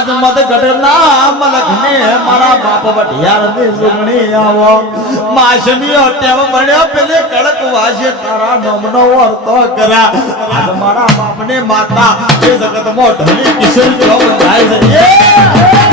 આજ મત ઘટના મલખને મારા બાપ વઢિયાર ની સુગણી આવો માશમીઓ ટેવ બન્યો પેલે કડક વાસે તારા નામનો વર્તો કરા આજ મારા બાપને માતા એ જગતમાં ઢળી કિશોર જેવો થાય છે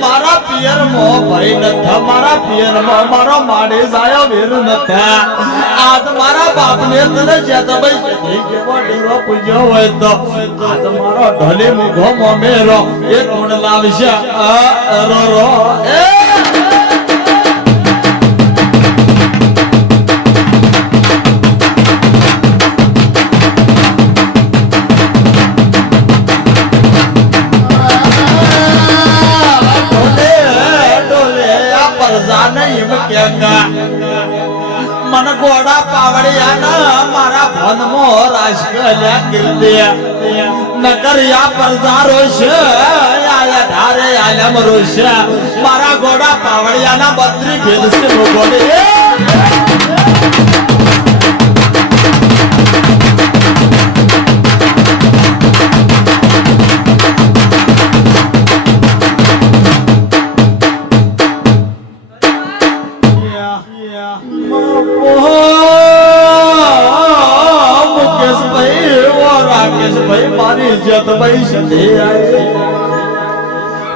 મારા પિયર મો ભાઈ નથા મારા પિયર મો મારો માડે જાયો વેર નથા આજ મારા બાપ ને તને જત ભાઈ જતી કે બોડીરો પૂજ્યો હોય તો આજ મારો ઢોલે મુખો મો મેરો એ કોણ લાવશે રો રો એ मन घोड़ा पावड़िया न मारा भन मो राजकल्या गिरदिया नकरिया परदारोश या धारे आलम रोश मारा घोड़ा पावड़िया ना बद्री भेद से घोड़े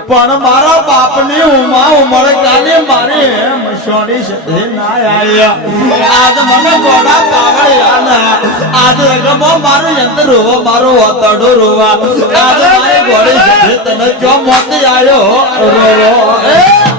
पण मारा बाप ने उमा उमड़ गाने मारे मशोनी सदे ना आया आज मन गोड़ा पावड़िया ना आज रगमो मारो यंत्र रोवा मारो अतड़ो रोवा आज मारे गोड़े सदे तने जो मत आयो रो रो